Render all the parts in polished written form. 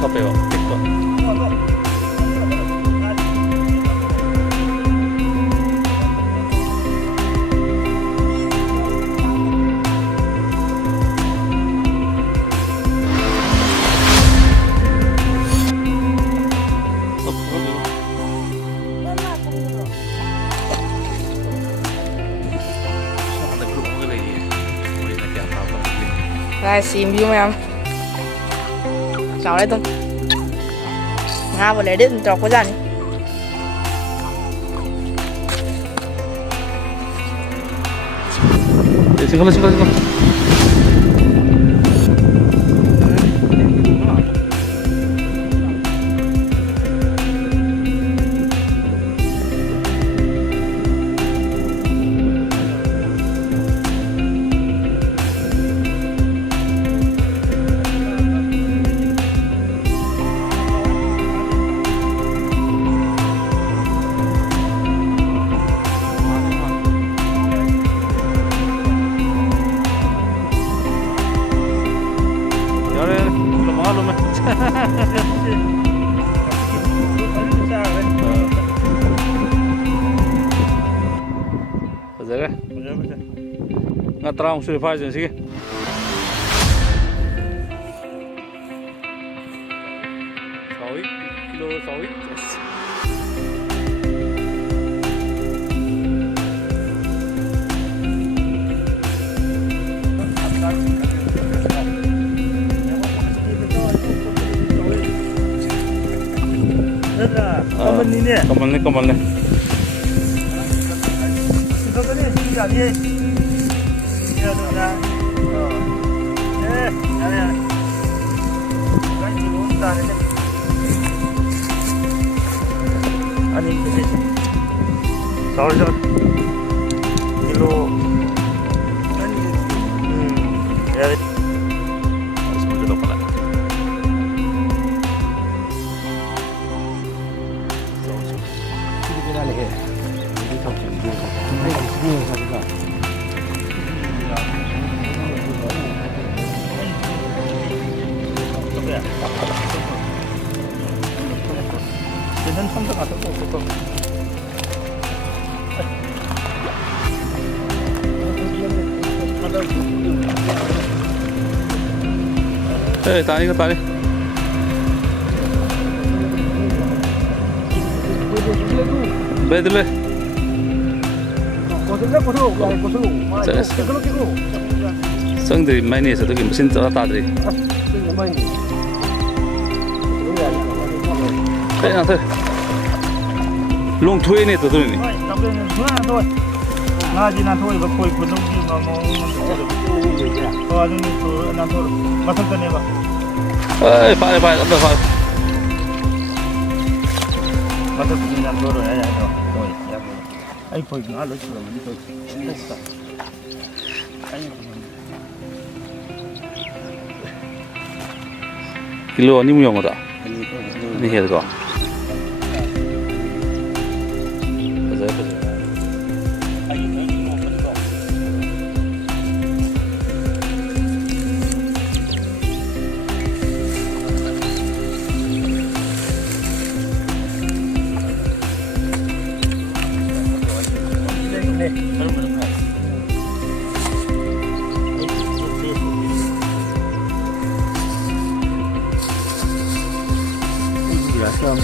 ꯊꯞꯄꯦꯕ ꯄꯤꯛꯄ Đây xìm vô em cháu đây tung nga vào lấy đến trọc có dần 잠깐만 fazere ngatrang sudah fazere sih sawi kilo sawi Kamal nih. Tarik ke tarik. Betul. Sang dari mana satu game mesin cara tadi. Nanti. Long thui ni tu ni. Ngaji nanti orang koi pun nunggu mau kalau ni tu nanti macam tu ni bah. Pak, ada pak. Macam tu ni nanti orang ya ya. Koi, ya koi. Ay koi ni alu sudah ni koi. Kilo ni muyong ada. Ni head ko.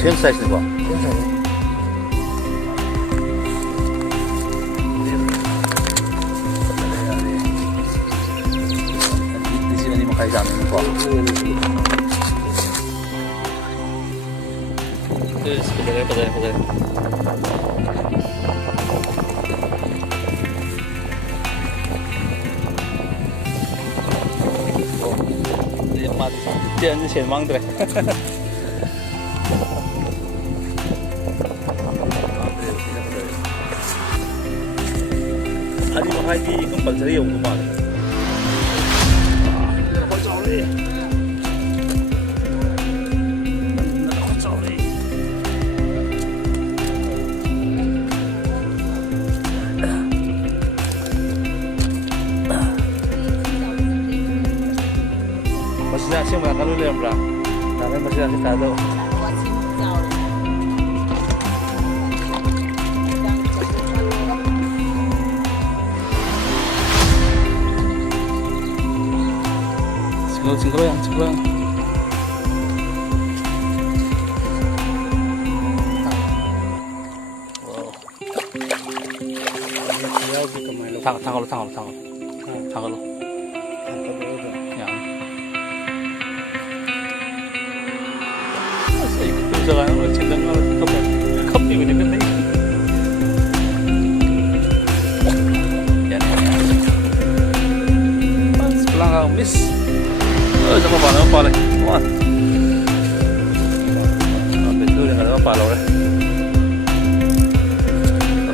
Same size ni ba? Same size. Di sini ni makai jam ni ba? Padahal. Dia mati. Dia ni sen mang dre. Hari mahal di compulsory yung kumali. Masih nak siapa kalau lembra? Nak masih ada kita tuh. Single yang. Wow. Tanggal lo. Ya. Saya ikut jalan lo cenderung kap ini kan. Ya. Pas pulang miss. Jangan apa lagi. Wah. Betul yang ada apa lagi.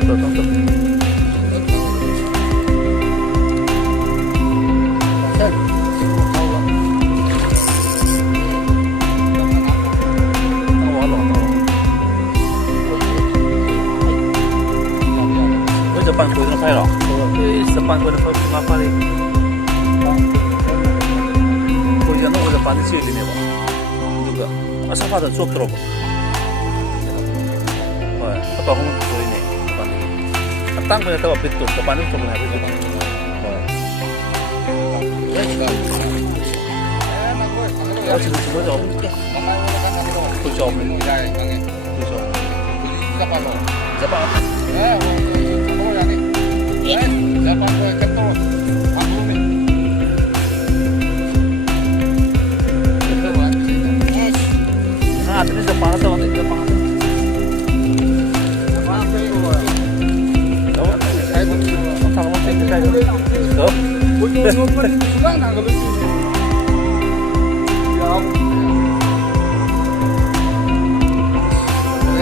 Tonton. Depan kuih nó phải rồi. Depan kuih nó phải ngapa đi. Kuih nó udah depan sih ini bang. Juga. Asal pada cuak terus. Wah, apa kamu kuih ini depan ini? Tang punya tahu betul depan itu cuma habis bang. Oh, cuma jom. Jom ini. Jom. Siapa? Siapa yang ketul? Aku ni. Nah, ini depan tu, depan tu. Depan tu. Tahu? Saya pun tahu macam saya. Tahu? Bukan pun sulang nak kalau itu.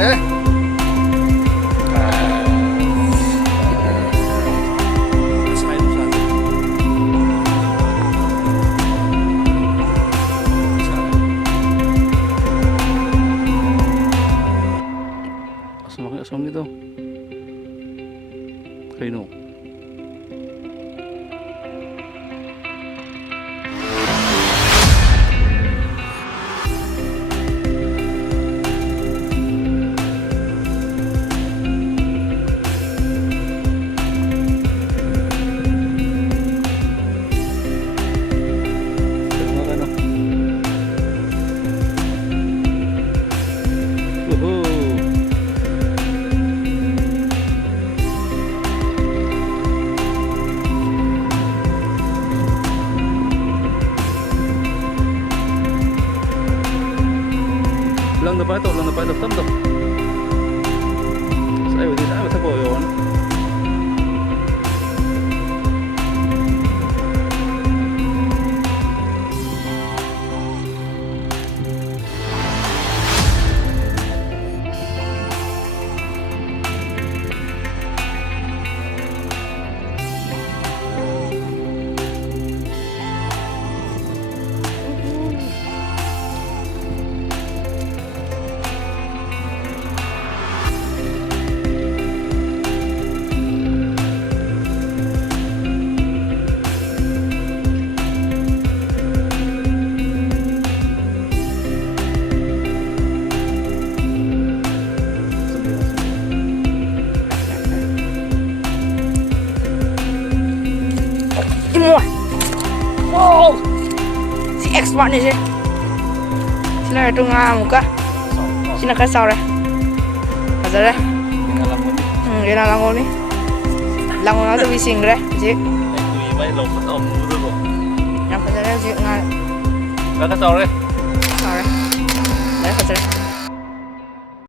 Ya. Asam gitu. Kaino. Lang depan itu, tem. Saya tak boyon. Wow, si expert ni sih. Sini ada tengah muka. Sini kasar deh. Kasar deh. Ini langon ni. Langon tu bising deh, sih. Yang kasar deh sih ngal. Kasar deh. Kasar deh. Kasar deh.